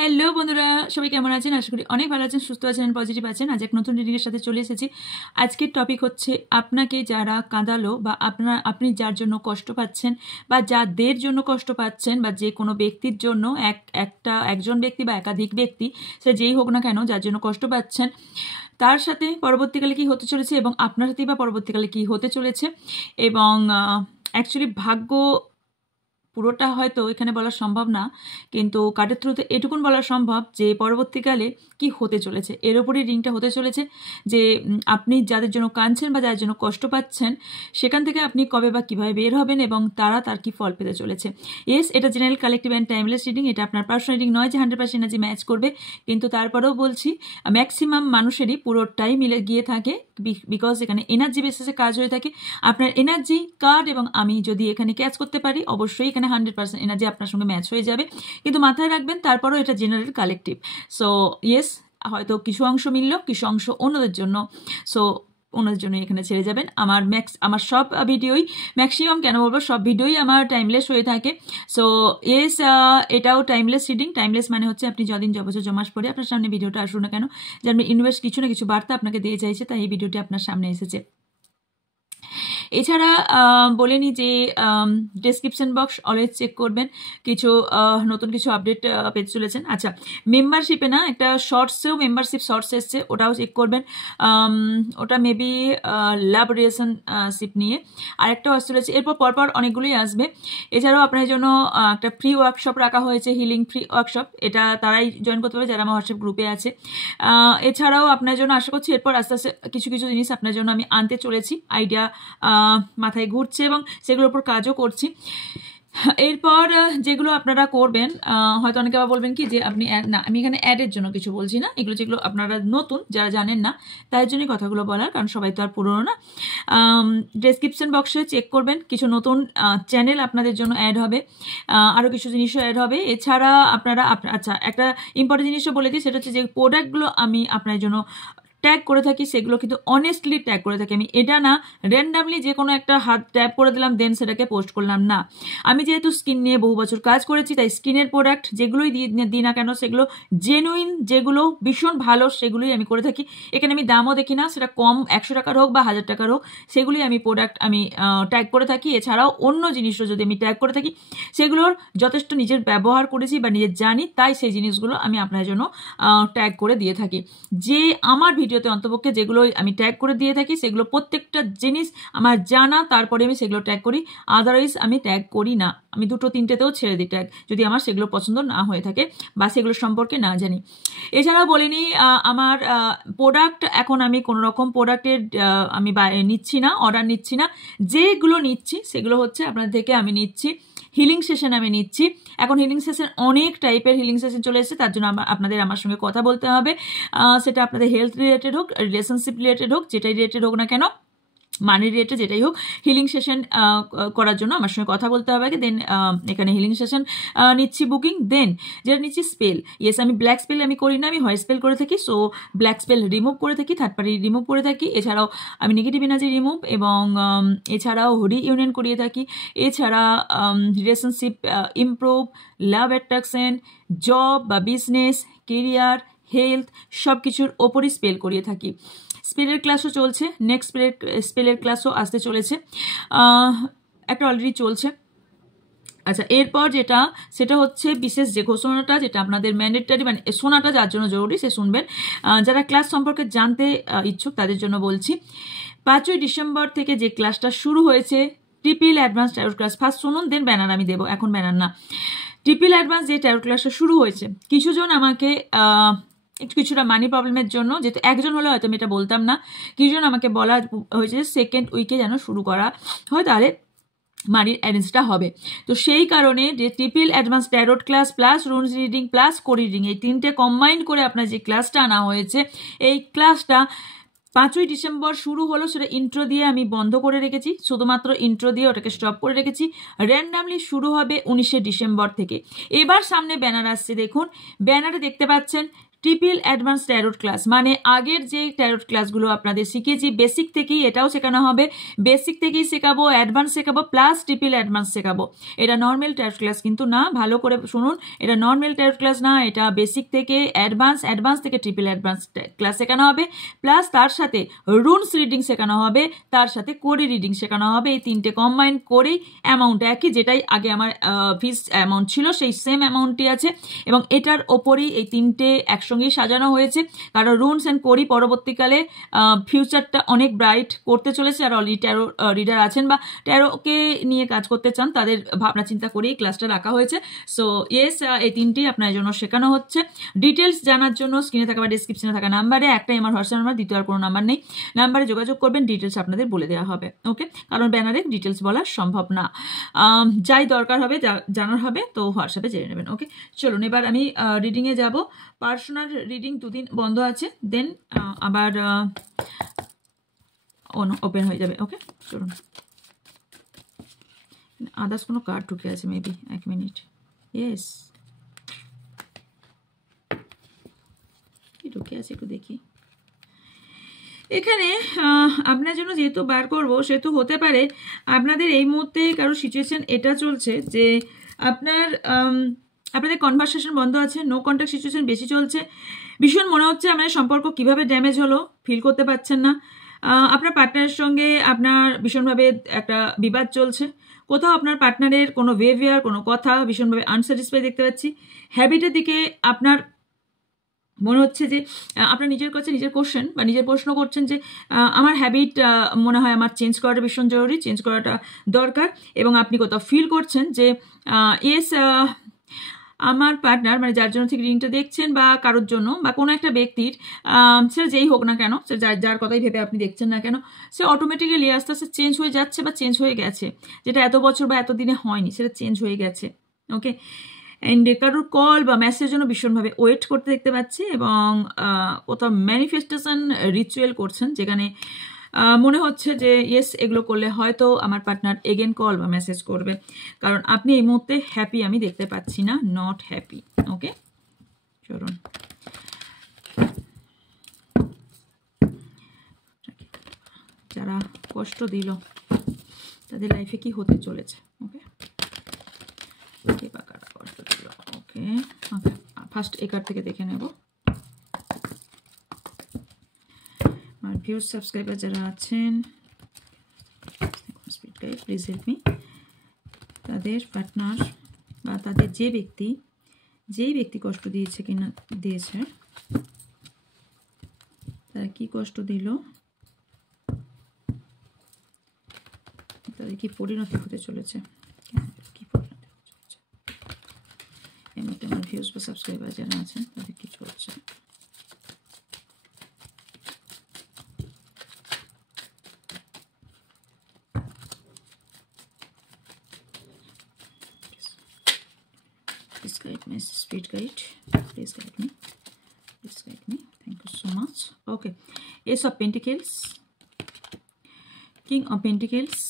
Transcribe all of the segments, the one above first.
Hello বন্ধুরা, সবাই কেমন আছেন? আশা করি অনেক ভালো আছেন, সুস্থ আছেন, পজিটিভ আছেন। আজ এক নতুন রিডিংয়ের সাথে চলে এসেছি। আজকের টপিক হচ্ছে আপনাকে যারা কাঁদালো বা আপনি যার জন্য কষ্ট পাচ্ছেন বা যাদের জন্য কষ্ট পাচ্ছেন বা যে কোনো ব্যক্তির জন্য একজন ব্যক্তি বা একাধিক ব্যক্তি, সে যেই হোক না কেন, যার জন্য কষ্ট পাচ্ছেন তার সাথে পরবর্তীকালে কি হতে চলেছে এবং আপনার সাথেই বা পরবর্তীকালে কি হতে চলেছে। এবং অ্যাকচুয়ালি ভাগ্য পুরোটা হয়তো এখানে বলা সম্ভব না, কিন্তু কার্ডের থ্রুতে এটুকুন বলা সম্ভব যে পরবর্তীকালে কি হতে চলেছে। এর ওপরই রিংটা হতে চলেছে যে আপনি যাদের জন্য কাঁদছেন বা যাদের জন্য কষ্ট পাচ্ছেন সেখান থেকে আপনি কবে বা কীভাবে বের হবেন এবং তার কি ফল পেতে চলেছে। ইয়েস, এটা general collective and timeless reading. এটা আপনার পার্সোনাল রিডিং নয় যে 100% এনার্জি ম্যাচ করবে, কিন্তু তারপরেও বলছি ম্যাক্সিমাম মানুষেরই পুরোটাই মিলে গিয়ে থাকে, বিকজ এখানে এনার্জি বেসিসে কাজ হয়ে থাকে। আপনার এনার্জি কার্ড এবং আমি যদি এখানে ক্যাচ করতে পারি, অবশ্যই এখানে 100% এনার্জি আপনার সঙ্গে ম্যাচ হয়ে যাবে, কিন্তু মাথায় রাখবেন তারপরও এটা জেনারেল কালেকটিভ। সো ইয়েস, হয়তো কিছু অংশ মিলল, কিছু অংশ অন্যদের জন্য, সো ওনাদের জন্য এখানে ছেড়ে যাবেন। আমার সব ভিডিওই, ম্যাক্সিমাম কেন বলবো, সব ভিডিওই আমার টাইমলেস হয়ে থাকে। সো ইয়েস, এটাও টাইমলেস রিডিং। টাইমলেস মানে হচ্ছে আপনি যদিন যবছর জমাস পরে আপনার সামনে ভিডিওটা আসুন না কেন, যে আপনি ইউনিভার্স কিছু না কিছু বার্তা আপনাকে দিয়ে চাইছে, তাই এই ভিডিওটি আপনার সামনে এসেছে। এছাড়া বলে নিই যে ডেসক্রিপশন বক্স অলওয়েজ চেক করবেন, কিছু নতুন কিছু আপডেট পেতে চলেছেন। আচ্ছা, মেম্বারশিপে না একটা শর্টসেও মেম্বারশিপ শর্টস এসছে, ওটাও চেক করবেন। ওটা মেবি লাভ রিলেশনশিপ নিয়ে আরেকটাও আসতে চলেছে, এরপর পরপর অনেকগুলোই আসবে। এছাড়াও আপনার জন্য একটা ফ্রি ওয়ার্কশপ রাখা হয়েছে, হিলিং ফ্রি ওয়ার্কশপ। এটা তারাই জয়েন করতে পারে যারা আমার হোয়াটসঅ্যাপ গ্রুপে আছে। এছাড়াও আপনার জন্য আশা করছি এরপর আস্তে আস্তে কিছু কিছু জিনিস আপনার জন্য আমি আনতে চলেছি, আইডিয়া মাথায় ঘুরছে এবং সেগুলোর উপর কাজও করছি। এরপর যেগুলো আপনারা করবেন, হয়তো অনেকে আবার বলবেন কি যে আপনি না, আমি এখানে অ্যাডের জন্য কিছু বলছি না, এগুলো যেগুলো আপনারা নতুন যারা জানেন না তাই জন্যই কথাগুলো বলার, কারণ সবাই তো আর পুরনো না। ডেসক্রিপশন বক্সে চেক করবেন, কিছু নতুন চ্যানেল আপনাদের জন্য অ্যাড হবে, আরও কিছু জিনিসও অ্যাড হবে। এছাড়া আপনারা আচ্ছা, একটা ইম্পর্টেন্ট জিনিসও বলে দিই, সেটা হচ্ছে যে প্রোডাক্টগুলো আমি আপনার জন্য ট্যাগ করে থাকি সেগুলো কিন্তু অনেস্টলি ট্যাগ করে থাকি আমি। এটা না র্যান্ডামলি যে কোনো একটা হাত ট্যাপ করে দিলাম দেন সেটাকে পোস্ট করলাম না। আমি যেহেতু স্কিন নিয়ে বহু বছর কাজ করেছি, তাই স্কিনের প্রোডাক্ট যেগুলোই দিই না কেন সেগুলো জেনুইন, যেগুলো ভীষণ ভালো সেগুলোই আমি করে থাকি। এখানে আমি দামও দেখি না, সেটা কম 100 টাকার হোক বা 1000 টাকার হোক, সেগুলি আমি প্রোডাক্ট আমি ট্যাগ করে থাকি। এছাড়াও অন্য জিনিসও যদি আমি ট্যাগ করে থাকি সেগুলোর যথেষ্ট নিজের ব্যবহার করেছি বা নিজের জানি, তাই সেই জিনিসগুলো আমি আপনার জন্য ট্যাগ করে দিয়ে থাকি। যে আমার ভিডিওতে অন্তপক্ষে যেগুলো আমি ট্যাগ করে দিয়ে থাকি সেগুলো প্রত্যেকটা জিনিস আমার জানা, তারপরে আমি সেগুলো ট্যাগ করি। আদারওয়াইজ আমি ট্যাগ করি না, আমি 2-3টেতেও ছেড়ে দিই ট্যাগ, যদি আমার সেগুলো পছন্দ না হয়ে থাকে বা সেগুলো সম্পর্কে না জানি। এছাড়াও বলিনি আমার প্রোডাক্ট, এখন আমি কোনো রকম প্রোডাক্টের আমি নিচ্ছি না, অর্ডার নিচ্ছি না। যেগুলো নিচ্ছি সেগুলো হচ্ছে আপনাদের থেকে আমি নিচ্ছি হিলিং সেশন, আমি নিচ্ছি। এখন হিলিং সেশন অনেক টাইপের হিলিং সেশন চলে এসেছে, তার জন্য আপনাদের আমার সঙ্গে কথা বলতে হবে। সেটা আপনাদের হেলথ রিলেটেড হোক, রিলেশনশিপ রিলেটেড হোক, যেটাই রিলেটেড হোক না কেন, মানি রিলেটেড যেটাই হোক, হিলিং সেশন করার জন্য আমার সঙ্গে কথা বলতে হবে আগে। দেন এখানে হিলিং সেশন নিচ্ছি বুকিং, দেন যেটা নিচ্ছি স্পেল। ইয়েস, আমি ব্ল্যাক স্পেল আমি করি না, আমি হোয়াইট স্পেল করে থাকি। সো ব্ল্যাক স্পেল রিমুভ করে থাকি, থার্ড পার্টি রিমুভ করে থাকি। এছাড়াও আমি নেগেটিভ এনার্জি রিমুভ এবং এছাড়াও রিইউনিয়ন করিয়ে থাকি। এছাড়া রিলেশনশিপ ইমপ্রুভ, লাভ অ্যাট্রাকশন, জব বা বিজনেস, কেরিয়ার, হেলথ, সব কিছুর ওপরই স্পেল করিয়ে থাকি। স্পেলের ক্লাসও চলছে, নেক্সট স্পেলের ক্লাসও আসতে চলেছে, একটা অলরেডি চলছে। আচ্ছা, এরপর সেটা হচ্ছে বিশেষ যে ঘোষণাটা, যেটা আপনাদের ম্যান্ডেটরি, মানে শোনাটা যার জন্য জরুরি সে শুনবেন। যারা ক্লাস সম্পর্কে জানতে ইচ্ছুক তাদের জন্য বলছি, 5ই ডিসেম্বর থেকে যে ক্লাসটা শুরু হয়েছে, triple advance tarot class. First শুনুন, দেন ব্যানার আমি দেবো, এখন ব্যানার না। ট্রিপল অ্যাডভান্স যে ট্যারোট ক্লাসটা শুরু হয়েছে, কিছুজন আমাকে কিছুটা মানি প্রবলেমের জন্য, যেহেতু একজন হলে হয়তো আমি এটা বলতাম না, কিছুজন আমাকে বলা হয়েছে যে সেকেন্ড উইকে যেন শুরু করা হয়, তাহলে মানির অ্যারেঞ্জটা হবে। তো সেই কারণে যে triple advance tarot class plus runes reading plus code reading, এই 3টে কম্বাইন করে আপনার যে ক্লাসটা আনা হয়েছে, এই ক্লাসটা 5ই ডিসেম্বর শুরু হলো, সেটা ইন্ট্রো দিয়ে আমি বন্ধ করে রেখেছি, শুধুমাত্র ইন্ট্রো দিয়ে ওটাকে স্টপ করে রেখেছি। র্যান্ডামলি শুরু হবে 19শে ডিসেম্বর থেকে। এবার সামনে ব্যানার আসছে, দেখুন ব্যানারে দেখতে পাচ্ছেন ট্রিপল অ্যাডভান্স ট্যারোট ক্লাস, মানে আগের যে ট্যারোট ক্লাসগুলো আপনাদের শিখিয়েছি বেসিক থেকেই এটাও শেখানো হবে, বেসিক থেকেই শেখাবো, অ্যাডভান্স শেখাবো, প্লাস ট্রিপল অ্যাডভান্স শেখাবো। এটা নর্মাল ট্যারোট ক্লাস কিন্তু না, ভালো করে শুনুন, এটা নর্মাল ট্যারোট ক্লাস না, এটা বেসিক থেকে অ্যাডভান্স, অ্যাডভান্স থেকে ট্রিপল অ্যাডভান্স ক্লাস শেখানো হবে, প্লাস তার সাথে রুনস রিডিং শেখানো হবে, তার সাথে কোডি রিডিং শেখানো হবে। এই তিনটে কম্বাইন করেই অ্যামাউন্ট একই, যেটাই আগে আমার ফিস অ্যামাউন্ট ছিল সেই সেম অ্যামাউন্টই আছে, এবং এটার ওপরেই এই তিনটে একসঙ্গেই সাজানো হয়েছে। কারণ রুনস অ্যান্ড কোডি পরবর্তীকালে ফিউচারটা অনেক ব্রাইট করতে চলেছে, আর অলরেডি ট্যারো রিডার আছেন বা ট্যারোকে নিয়ে কাজ করতে চান তাদের ভাবনা চিন্তা করেই ক্লাসটা রাখা হয়েছে। সো ইয়েস, এই তিনটি আপনার জন্য শেখানো হচ্ছে। ডিটেলস জানার জন্য স্ক্রিনে থাকা বা ডিসক্রিপশনে থাকা নাম্বারে, একটাই আমার হোয়াটসঅ্যাপ নাম্বার, দ্বিতীয় আর কোনো নাম্বার নেই, নাম্বারে যোগাযোগ করবেন, ডিটেলস আপনাদের বলে দেওয়া হবে। ওকে, কারণ ব্যানারে ডিটেলস বলা সম্ভব না, যাই দরকার হবে জানার হবে তো হোয়াটসঅ্যাপে জেনে নেবেন। ওকে, চলুন এবার আমি রিডিংয়ে যাব। পার্সোনাল রিডিং দুদিন বন্ধ আছে, দেন আবার ওপেন হয়ে যাবে। ওকে, চলুন। আদার্স কোনো কার্ড ঢুকে আছে মেবি, এক মিনিট। ইয়েস, কি ঢুকে আছে একটু দেখি। এখানে আপনার জন্য যেহেতু বার করবো, সেহেতু হতে পারে আপনাদের এই মুহূর্তে কারো সিচুয়েশন এটা চলছে যে আপনাদের কনভারসেশন বন্ধ আছে, নো কন্ট্যাক্ট সিচুয়েশন বেশি চলছে, ভীষণ মনে হচ্ছে আপনার সম্পর্ক কিভাবে ড্যামেজ হলো ফিল করতে পারছেন না, আপনার পার্টনারের সঙ্গে আপনার ভীষণভাবে একটা বিবাদ চলছে, কোথাও আপনার পার্টনারের কোনো বিহেভিয়ার, কোনো কথা ভীষণভাবে আনস্যাটিসফাই দেখতে পাচ্ছি, হ্যাবিটের দিকে আপনার মনে হচ্ছে যে আপনার নিজের কাছে নিজের কোশ্চেন বা নিজের প্রশ্ন করছেন যে আমার হ্যাবিট মনে হয় আমার চেঞ্জ করাটা ভীষণ জরুরি, চেঞ্জ করাটা দরকার, এবং আপনি কোথাও ফিল করছেন যে ইয়েস আমার পার্টনার, মানে যার জন্য থেকে রিডিংটা দেখছেন বা কারোর জন্য বা কোনো একটা ব্যক্তির, সে যেই হোক না কেন, সে যার কথাই ভেবে আপনি দেখছেন না কেন, সে অটোমেটিক্যালি আস্তে আস্তে চেঞ্জ হয়ে যাচ্ছে বা চেঞ্জ হয়ে গেছে, যেটা এত বছর বা এত দিনে হয়নি, সেটা চেঞ্জ হয়ে গেছে। ওকে, অ্যান্ড কারোর কল বা মেসেজের জন্য ভীষণভাবে ওয়েট করতে দেখতে পাচ্ছি, এবং কোথাও ম্যানিফেস্টেশন রিচুয়াল করছেন, যেখানে মনে হচ্ছে যে ইয়েস এগুলো করলে হয়তো আমার পার্টনার এগেন কল বা মেসেজ করবে, কারণ আপনি এই মুহূর্তে হ্যাপি আমি দেখতে পাচ্ছি না, নট হ্যাপি। ওকে, চলুন। যারা কষ্ট দিল তাদের লাইফে কি হতে চলেছে? ওকে, কষ্ট দিল। ওকে, ওকে, ফার্স্ট এই কার্ড থেকে দেখে নেব। আমার ভিউয়ার সাবস্ক্রাইবার যারা আছেন, speed guide please help me. তাদের পার্টনার বা তাদের যেই ব্যক্তি কষ্ট দিয়েছে কিনা দিয়েছে, তারা কি কষ্ট দিল, তাদের কি পরিণতি হতে চলেছে, কি পরিণতি হতে চলেছে এর মধ্যে আমার ভিউয়ার্স বা সাবস্ক্রাইবার যারা আছেন তাদের কি চলছে। Please guide me, speed guide. Please guide me. Please guide me. Thank you so much. Okay. Ace of Pentacles, King of Pentacles,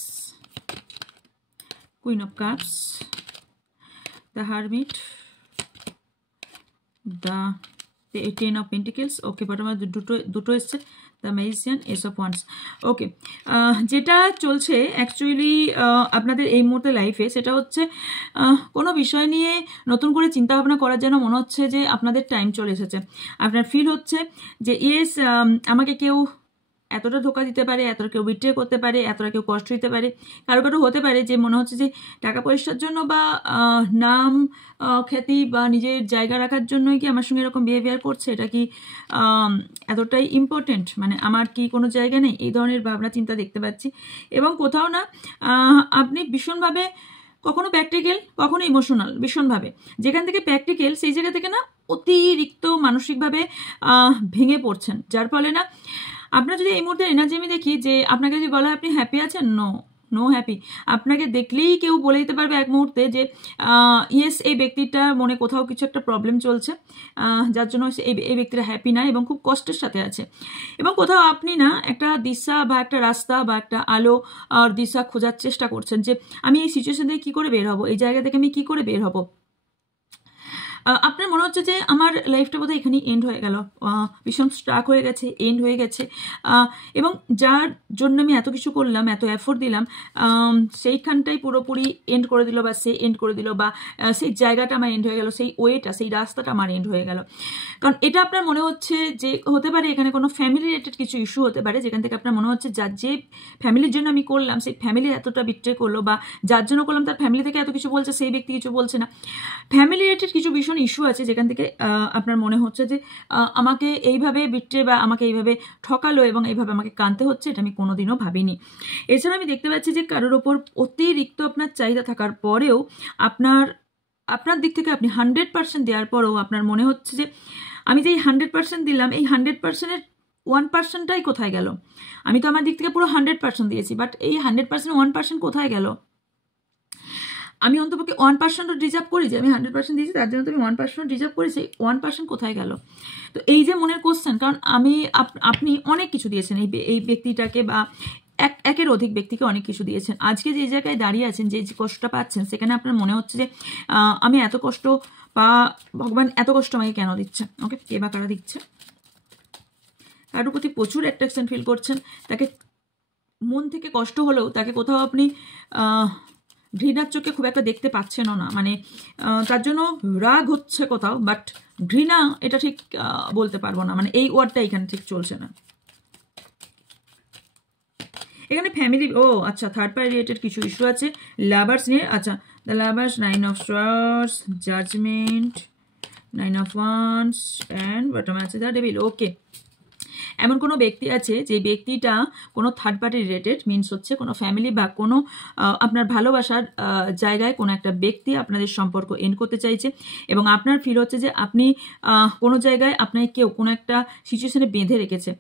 Queen of Cups, the Hermit, the Ten of Pentacles. Okay, but আমার দুটো এসছে, the magician, ace of wands. Okay, যেটা চলছে actually আপনাদের এই মুহূর্তে লাইফে, সেটা হচ্ছে কোনো বিষয় নিয়ে নতুন করে চিন্তা ভাবনা করার জন্য মনে হচ্ছে যে আপনাদের টাইম চলে এসেছে। আপনার ফিল হচ্ছে যে ইয়েস আমাকে কেউ এতটা ধোকা দিতে পারে, এতটা কেউ বিট্রে করতে পারে, এতটা কেউ কষ্ট দিতে পারে, কারো কারো হতে পারে যে মনে হচ্ছে যে টাকা পয়সার জন্য বা নাম খ্যাতি বা নিজের জায়গা রাখার জন্যই কি আমার সঙ্গে এরকম বিহেভিয়ার করছে, এটা কি এতটাই ইম্পর্টেন্ট, মানে আমার কি কোনো জায়গা নেই, এই ধরনের ভাবনা চিন্তা দেখতে পাচ্ছি। এবং কোথাও না আপনি ভীষণভাবে কখনো প্র্যাকটিক্যাল কখনো ইমোশনাল, ভীষণভাবে যেখান থেকে প্র্যাকটিক্যাল সেই জায়গা থেকে না অতিরিক্ত মানসিকভাবে ভেঙে পড়ছেন, যার ফলে না আপনার যদি এই মুহূর্তে এনার্জি আমি দেখি যে আপনাকে যদি বলা হয় আপনি হ্যাপি আছেন, নো হ্যাপি। আপনাকে দেখলেই কেউ বলে দিতে পারবে এক মুহূর্তে যে ইয়েস এই ব্যক্তিটার মনে কোথাও কিছু একটা প্রবলেম চলছে, যার জন্য এই ব্যক্তিটা হ্যাপি না এবং খুব কষ্টের সাথে আছে, এবং কোথাও আপনি না একটা দিশা বা একটা রাস্তা বা একটা আলো আর দিশা খোঁজার চেষ্টা করছেন যে আমি এই সিচুয়েশন থেকে কী করে বের হব, এই জায়গা থেকে আমি কী করে বের হব। আপনার মনে হচ্ছে যে আমার লাইফটা বোধহয় এখানেই এন্ড হয়ে গেল, ভীষণ স্ট্রাক হয়ে গেছে, এন্ড হয়ে গেছে, এবং যার জন্য আমি এত কিছু করলাম, এত এফোর্ট দিলাম, সেইখানটাই পুরোপুরি এন্ড করে দিল, বা সে এন্ড করে দিল, বা সেই জায়গাটা আমার এন্ড হয়ে গেল, সেই ওয়েটা, সেই রাস্তাটা আমার এন্ড হয়ে গেল। কারণ এটা আপনার মনে হচ্ছে যে হতে পারে এখানে কোনো ফ্যামিলি রিলেটেড কিছু ইস্যু হতে পারে, যেখান থেকে আপনার মনে হচ্ছে যার যে ফ্যামিলির জন্য আমি করলাম সেই ফ্যামিলি এতটা বিট্রে করলো, বা যার জন্য করলাম তার ফ্যামিলি থেকে এত কিছু বলছে, সেই ব্যক্তি কিছু বলছে না। ফ্যামিলি রিলেটেড কিছু ভীষণ ইস্যু আছে যেখান থেকে আপনার মনে হচ্ছে যে আমাকে এইভাবে বিট্রে বা আমাকে এইভাবে ঠকালো এবং এইভাবে আমাকে কানতে হচ্ছে, এটা আমি কোনোদিনও ভাবিনি। এছাড়া আমি দেখতে পাচ্ছি যে কারোর ওপর অতিরিক্ত আপনার চাহিদা থাকার পরেও আপনার দিক থেকে আপনি 100% দেওয়ার পরেও আপনার মনে হচ্ছে যে আমি যে 100% দিলাম, এই 100%-এর 1%টাই কোথায় গেল? আমি তো আমার দিক থেকে পুরো 100% দিয়েছি, বাট এই 100% 1% কোথায় গেল? আমি অন্তপক্ষে 1%ও ডিজার্ভ করি, যে আমি 100% দিয়েছি তার জন্য তো আমি 1%ও ডিজার্ভ করি, সেই 1% কোথায় গেল? তো এই যে মনের কোশ্চেন, কারণ আপনি অনেক কিছু দিয়েছেন এই ব্যক্তিটাকে, বা একের অধিক ব্যক্তিকে অনেক কিছু দিয়েছেন। আজকে যে জায়গায় দাঁড়িয়ে আছেন, যে কষ্টটা পাচ্ছেন, সেখানে আপনার মনে হচ্ছে যে আমি এত কষ্ট, বা ভগবান এত কষ্ট আমাকে কেন দিচ্ছে? ওকে, কে বা কারা দিচ্ছে? কারোর প্রতি প্রচুর অ্যাট্রাকশন ফিল করছেন, তাকে মন থেকে কষ্ট হলেও তাকে কোথাও আপনি ঘৃণার চোখে খুব একটা দেখতে পাচ্ছেনও না, মানে তার জন্য রাগ হচ্ছে কোথাও, বাট ঘৃণা এটা ঠিক বলতে পারবো না, মানে এই ওয়ার্ডটা এখানে ঠিক চলছে না। এখানে ফ্যামিলি, আচ্ছা, থার্ড পার্টি রিলেটেড কিছু ইস্যু আছে লাভার্স নিয়ে। আচ্ছা, the lovers, 9 of Swords, judgement, 9 of Wands, and bottom আছে দ্য ডেভিল। ওকে, এমন কোনো ব্যক্তি আছে যে ব্যক্তিটা কোনো থার্ড পার্টি রিলেটেড, মিনস হচ্ছে কোনো ফ্যামিলি বা কোনো আপনার ভালোবাসার জায়গায় কোনো একটা ব্যক্তি আপনাদের সম্পর্ক এন্ড করতে চাইছে, এবং আপনার ফিল হচ্ছে যে আপনি কোনো জায়গায় আপনাকে কেউ কোনো একটা সিচুয়েশনে বেঁধে রেখেছে।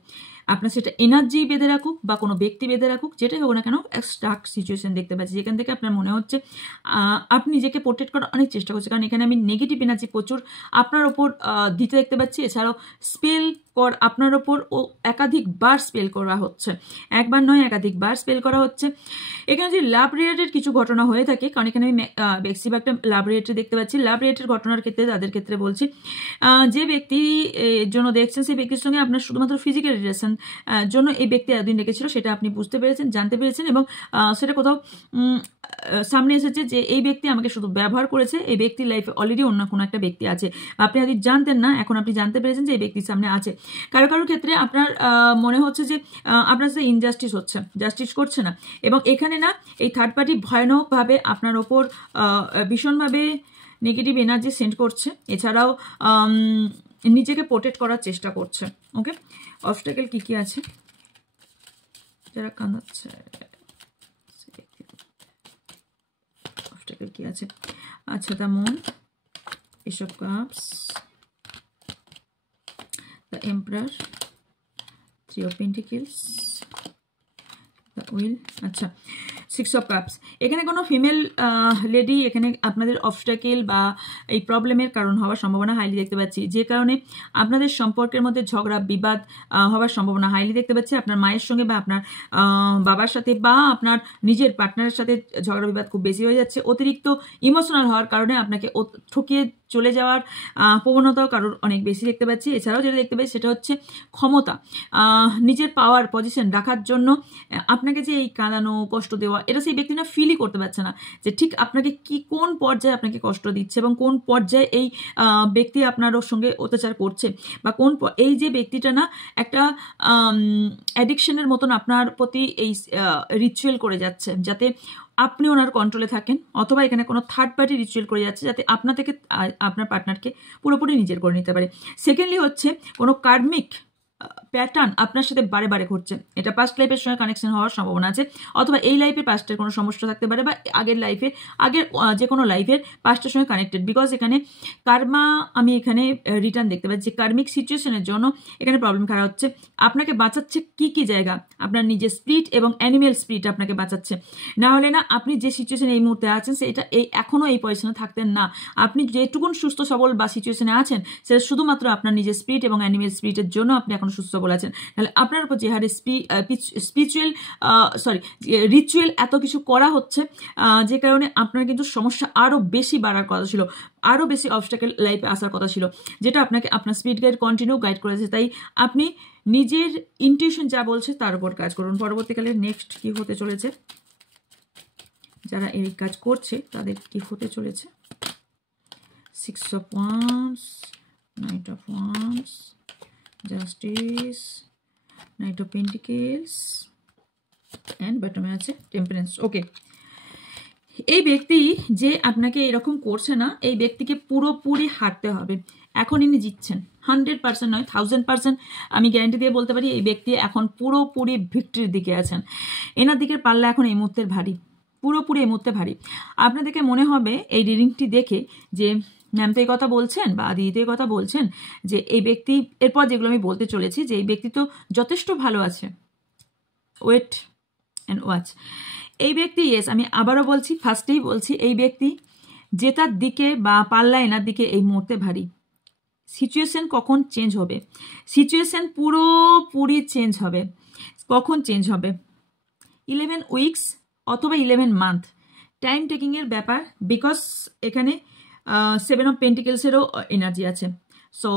আপনার সেটা এনার্জি বেঁধে রাখুক বা কোনো ব্যক্তি বেঁধে রাখুক, যেটাই হোক না কেন, এক স্টাক সিচুয়েশন দেখতে পাচ্ছি, যেখান থেকে আপনার মনে হচ্ছে আপনি নিজেকে প্রোটেক্ট করার অনেক চেষ্টা করছেন, কারণ এখানে আমি নেগেটিভ এনার্জি প্রচুর আপনার ওপর দিতে দেখতে পাচ্ছি। এছাড়াও স্পেল আপনার ওপর একাধিকবার স্পেল করা হচ্ছে, একবার নয় একাধিকবার স্পেল করা হচ্ছে। এখানে যদি লাভ রিলেটেড কিছু ঘটনা হয়ে থাকে, কারণ এখানে আমি বেশিরভাগ একটা লাভ রিলেটেড দেখতে পাচ্ছি, লাভ রিলেটেড ঘটনার ক্ষেত্রে তাদের ক্ষেত্রে বলছি, যে ব্যক্তির জন্য দেখছেন সেই ব্যক্তির সঙ্গে আপনার শুধুমাত্র ফিজিক্যাল রিলেশন জন্য এই ব্যক্তি এতদিন রেখেছিল, সেটা আপনি বুঝতে পেরেছেন, জানতে পেরেছেন, এবং সেটা কোথাও সামনে এসেছে যে এই ব্যক্তি আমাকে শুধু ব্যবহার করেছে, এই ব্যক্তির লাইফে অলরেডি অন্য কোনো একটা ব্যক্তি আছে, আপনি যদি জানতেন না, এখন আপনি জানতে পেরেছেন যে এই ব্যক্তির সামনে আছে। কারো কারোর ক্ষেত্রে আপনার মনে হচ্ছে যে আপনার সাথে ইনজাস্টিস হচ্ছে, জাস্টিস করছে না, এবং এখানে না এই থার্ড পার্টি ভয়ানকভাবে আপনার ওপর ভীষণভাবে নেগেটিভ এনার্জি সেন্ড করছে। এছাড়াও নিজেকে প্রোটেক্ট করার চেষ্টা করছে। ওকে, অবস্টাকেল কি কি আছে যারা কাঁদাচ্ছে, অবস্টাকেল কি আছে? আচ্ছা, the moon, S of cups, the emperor, 3 of Pentacles, the will. আচ্ছা, 6 of Cups। এখানে কোনো ফিমেল লেডি এখানে আপনাদের অবস্টাকেল বা এই প্রবলেমের কারণ হওয়ার সম্ভাবনা হাইলি দেখতে পাচ্ছি, যে কারণে আপনাদের সম্পর্কের মধ্যে ঝগড়া বিবাদ হওয়ার সম্ভাবনা হাইলি দেখতে পাচ্ছি। আপনার মায়ের সঙ্গে বা আপনার বাবার সাথে বা আপনার নিজের পার্টনারের সাথে ঝগড়া বিবাদ খুব বেশি হয়ে যাচ্ছে। অতিরিক্ত ইমোশনাল হওয়ার কারণে আপনাকে ঠকিয়ে চলে যাওয়ার প্রবণতাও কারোর অনেক বেশি দেখতে পাচ্ছি। এছাড়াও যেটা দেখতে পাচ্ছি সেটা হচ্ছে ক্ষমতা, নিজের পাওয়ার পজিশন রাখার জন্য আপনাকে যে এই কাঁদানো, কষ্ট দেওয়া, এটা সেই ব্যক্তি না ফিলই করতে পারছে না যে ঠিক আপনাকে কোন পর্যায়ে আপনাকে কষ্ট দিচ্ছে, এবং কোন পর্যায়ে এই ব্যক্তি আপনার সঙ্গে অত্যাচার করছে, বা এই যে ব্যক্তিটা না একটা অ্যাডিকশনের মতন আপনার প্রতি এই রিচুয়াল করে যাচ্ছে, যাতে আপনি ওনার কন্ট্রোলে থাকেন, অথবা এখানে কোনো থার্ড পার্টি রিচুয়াল করে যাচ্ছে যাতে আপনার থেকে আপনার পার্টনারকে পুরোপুরি নিজের করে নিতে পারে। সেকেন্ডলি হচ্ছে কোনো কার্মিক প্যাটার্ন আপনার সাথে বারে বারে ঘটছে, এটা পাস্ট লাইফের সঙ্গে কানেকশন হওয়ার সম্ভাবনা আছে, অথবা এই লাইফের পাস্টের কোনো সমস্যা থাকতে পারে, বা আগের যে কোনো লাইফের পাস্টের সঙ্গে কানেক্টেড, বিকজ এখানে কার্মা আমি এখানে রিটার্ন দেখতে পাচ্ছি। কার্মিক সিচুয়েশনের জন্য এখানে প্রবলেম খারাপ হচ্ছে। আপনাকে বাঁচাচ্ছে কি জায়গা? আপনার নিজের স্পিরিট এবং অ্যানিমেল স্পিরিট আপনাকে বাঁচাচ্ছে, না হলে না আপনি যে সিচুয়েশনে এই মুহূর্তে আছেন সেটা এখনো এই পজিশনে থাকতেন না। আপনি যেটুকুন সুস্থ সবল বা সিচুয়েশনে আছেন সেটা শুধুমাত্র আপনার নিজের স্পিরিট এবং অ্যানিমেল স্পিরিটের জন্য আপনি এখন এখন সুস্থ বলেছেন, তাহলে আপনার উপর যে হারে স্পিরিচুয়াল রিচুয়াল এত কিছু করা হচ্ছে, যে কারণে আপনার কিন্তু সমস্যা আরও বেশি বাড়ার কথা ছিল, আরও বেশি অবস্টাকেল লাইফে আসার কথা ছিল, যেটা আপনাকে আপনার স্পিরিট গাইড কন্টিনিউ গাইড করেছে। তাই আপনি নিজের ইনটিউশন যা বলছে তার উপর কাজ করুন। পরবর্তীকালে নেক্সট কি হতে চলেছে, যারা এই কাজ করছে তাদের কি হতে চলেছে? 6 of Wands, Knight of Wands, Justice, Knight of Pentacles, and bottom-এ আছে Temperance. ওকে, এই ব্যক্তি যে আপনাকে এরকম করছে না, এই ব্যক্তিকে পুরোপুরি হারতে হবে। এখন ইনি জিতছেন, 100% নয় 1000% আমি গ্যারান্টি দিয়ে বলতে পারি এই ব্যক্তি এখন পুরোপুরি ভিক্টরির দিকে আছেন। এনার দিকে পাল্লা এখন এই মুহূর্তের ভারী, পুরোপুরি এই মুহূর্তে ভারী। আপনাদেরকে মনে হবে এই রিডিংটি দেখে যে ম্যাম তো এই কথা বলছেন বা দিদি এই কথা বলছেন যে এই ব্যক্তি, এরপর যেগুলো আমি বলতে চলেছি, যে এই ব্যক্তি তো যথেষ্ট ভালো আছে। Wait and watch. এই ব্যক্তি, ইয়েস আমি আবারও বলছি, ফার্স্টেই বলছি, এই ব্যক্তি জেতার দিকে বা পাল্লা এনার দিকে এই মুহূর্তে ভারী। সিচুয়েশন কখন চেঞ্জ হবে? সিচুয়েশন পুরোপুরি চেঞ্জ হবে। কখন চেঞ্জ হবে? 11 উইকস অথবা 11 মান্থ টাইম টেকিংয়ের ব্যাপার, বিকজ এখানে 7 অফ পেন্টিকেলসেরও এনার্জি আছে। সো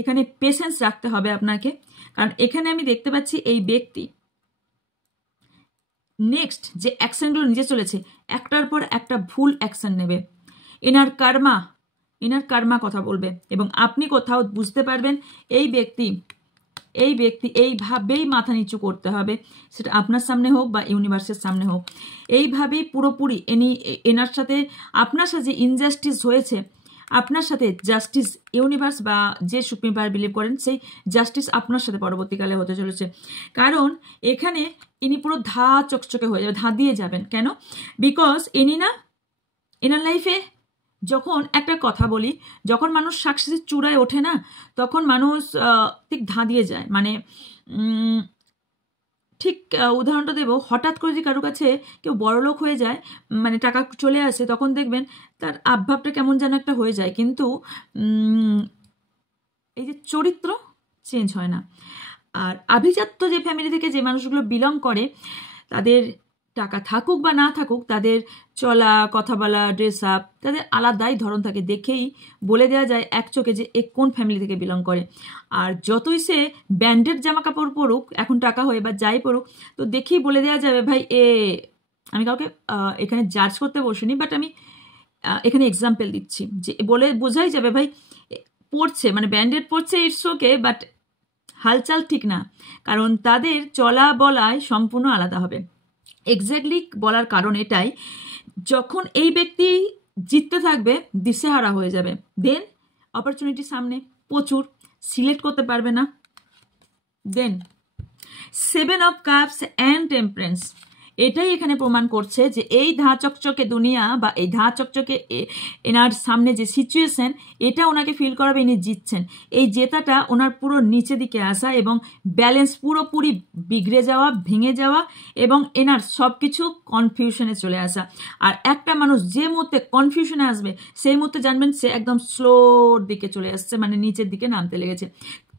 এখানে পেশেন্স রাখতে হবে আপনাকে, কারণ এখানে আমি দেখতে পাচ্ছি এই ব্যক্তি নেক্সট যে অ্যাকশনগুলো নিতে চলেছে একটার পর একটা ভুল অ্যাকশন নেবে। এনার কার্মা কথা বলবে, এবং আপনি কোথাও বুঝতে পারবেন এই ব্যক্তি এইভাবেই মাথা নিচু করতে হবে, সেটা আপনার সামনে হোক বা ইউনিভার্সের সামনে হোক। এইভাবেই পুরোপুরি এনার সাথে আপনার সাথে যে ইনজাস্টিস হয়েছে, আপনার সাথে জাস্টিস ইউনিভার্স বা যে সুপ্রিম পাওয়ার বিলিভ করেন সেই জাস্টিস আপনার সাথে পরবর্তীকালে হতে চলেছে। কারণ এখানে ইনি পুরো ধা চকচকে হয়ে যাবে, ধা দিয়ে যাবেন। কেন? বিকজ এনার লাইফে যখন একটা কথা বলি, যখন মানুষ সাকসেসের চূড়ায় ওঠে না, তখন মানুষ ঠিক ধাঁধিয়ে যায়। মানে ঠিক উদাহরণটা দেব, হঠাৎ করে যে কারো কাছে কেউ বড়লোক হয়ে যায়, মানে টাকা চলে আসে, তখন দেখবেন তার আবভাবটা কেমন যেন একটা হয়ে যায়, কিন্তু এই যে চরিত্র চেঞ্জ হয় না। আর আভিজাত্য যে ফ্যামিলি থেকে যে মানুষগুলো বিলং করে, তাদের টাকা থাকুক বা না থাকুক, তাদের চলা, কথা বলা, ড্রেস আপ, তাদের আলাদাই ধরন থাকে। দেখেই বলে দেওয়া যায় এক চোখে যে এ কোন ফ্যামিলি থেকে বিলং করে। আর যতই সে ব্র্যান্ডেড জামা কাপড় পরুক, এখন টাকা হয়ে বা যাই পরুক, তো দেখেই বলে দেওয়া যাবে ভাই আমি কাউকে এখানে জাজ করতে বসিনি, বাট আমি এখানে এক্সাম্পল দিচ্ছি, যে বলে বোঝাই যাবে ভাই পড়ছে, মানে ব্র্যান্ডেড পড়ছে, ইটস ওকে, বাট হালচাল ঠিক না, কারণ তাদের চলা বলায় সম্পূর্ণ আলাদা হবে। এক্স্যাক্টলি বলার কারণ এটাই, যখন এই ব্যক্তি জিততে থাকবে দিশেহারা হয়ে যাবে, দেন অপরচুনিটি সামনে প্রচুর, সিলেক্ট করতে পারবে না। দেন 7 অফ কাপস অ্যান্ড টেম্পারেন্স, এটাই এখানে প্রমাণ করছে যে এই ধা চকচকে দুনিয়া বা এই ধা চকচকে এনার সামনে যে সিচুয়েশন, এটা ওনাকে ফিল করাবে ইনি জিতছেন। এই জেতাটা ওনার পুরো নিচে দিকে আসা এবং ব্যালেন্স পুরোপুরি বিগড়ে যাওয়া, ভেঙে যাওয়া, এবং এনার সব কিছু কনফিউশনে চলে আসা। আর একটা মানুষ যে মুহূর্তে কনফিউশনে আসবে, সেই মুহূর্তে জানবেন সে একদম স্লোর দিকে চলে আসছে, মানে নিচের দিকে নামতে লেগেছে।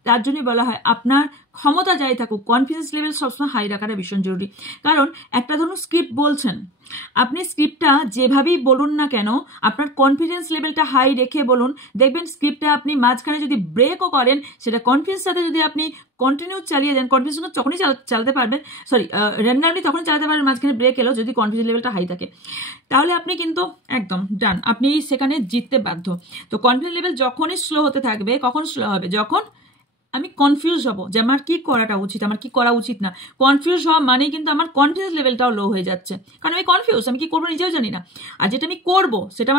তার জন্যই বলা হয় আপনার ক্ষমতা যাই থাকুক, কনফিডেন্স লেভেল সবসময় হাই রাখাটা ভীষণ জরুরি। কারণ একটা ধরুন স্ক্রিপ্ট বলছেন, আপনি স্ক্রিপ্টটা যেভাবেই বলুন না কেন, আপনার কনফিডেন্স লেভেলটা হাই রেখে বলুন, দেখবেন স্ক্রিপ্টটা আপনি মাঝখানে যদি ব্রেকও করেন, সেটা কনফিডেন্স সাথে যদি আপনি কন্টিনিউ চালিয়ে দেন, কনফিডেন্স তখনই চালাতে পারবেন, র্যান্ডামলি তখনই চালাতে পারবেন, মাঝখানে ব্রেক এলো যদি কনফিডেন্স লেভেলটা হাই থাকে, তাহলে আপনি কিন্তু একদম ডান, আপনি সেখানে জিততে বাধ্য। তো কনফিডেন্স লেভেল যখনই স্লো হতে থাকবে, কখন স্লো হবে? যখন আমি কনফিউজ হব যে আমার কি করাটা উচিত, আমার কি করা উচিত না। কনফিউজ হওয়া মানে কিন্তু আমার কনফিডেন্স লেভেলটাও লো হয়ে যাচ্ছে, কারণ আমি কনফিউজ, আমি কি করবো নিজেও জানি না। আর যেটা আমি করবো সেটা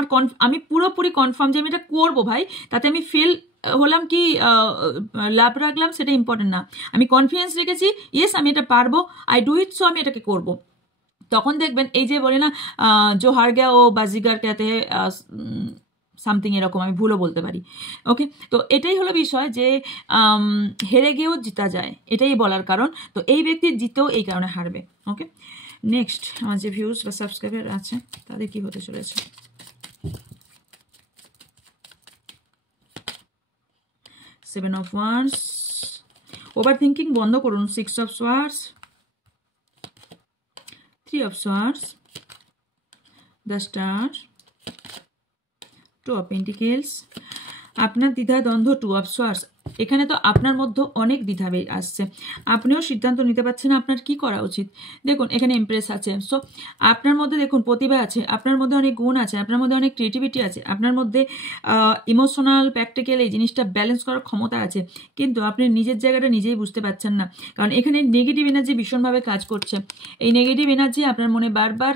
আমি পুরোপুরি কনফার্ম যে আমি এটা করবো ভাই, তাতে আমি ফেল হলাম কি লাভ রাখলাম সেটা ইম্পর্টেন্ট না। আমি কনফিডেন্স রেখেছি, ইয়েস আমি এটা পারবো, আই ডু ইট, সো আমি এটাকে করবো। তখন দেখবেন এই যে বলে না জো হার গয়া ও বাজিগার कहते हैं সামথিং এরকম, আমি ভুলও বলতে পারি। ওকে, তো এটাই হলো বিষয় যে হেরে গিয়েও জিতা যায়, এটাই বলার কারণ। তো এই ব্যক্তি জিতেও এই কারণে হারবে। ওকে, নেক্সট আমার যে ভিউজ বা সাবস্ক্রাইবার আছে তাদের কি হতে চলেছে? 7 of Wands, ওভার থিঙ্কিং বন্ধ করুন। 6 of swords, 3 of swords, the star, 2 of pentacles, আপনার দ্বিধা দ্বন্দ্ব, 2 অফ সোয়ার্ডস। এখানে তো আপনার মধ্যে অনেক দ্বিধা আসছে, আপনিও সিদ্ধান্ত নিতে পারছেন আপনার কি করা উচিত। দেখুন এখানে এমপ্রেস আছে, সো আপনার মধ্যে দেখুন প্রতিভা আছে, আপনার মধ্যে অনেক গুণ আছে, আপনার মধ্যে অনেক ক্রিয়েটিভিটি আছে, আপনার মধ্যে ইমোশনাল প্র্যাকটিক্যাল এই জিনিসটা ব্যালেন্স করার ক্ষমতা আছে, কিন্তু আপনি নিজের জায়গাটা নিজেই বুঝতে পারছেন না, কারণ এখানে নেগেটিভ এনার্জি ভীষণভাবে কাজ করছে। এই নেগেটিভ এনার্জি আপনার মনে বারবার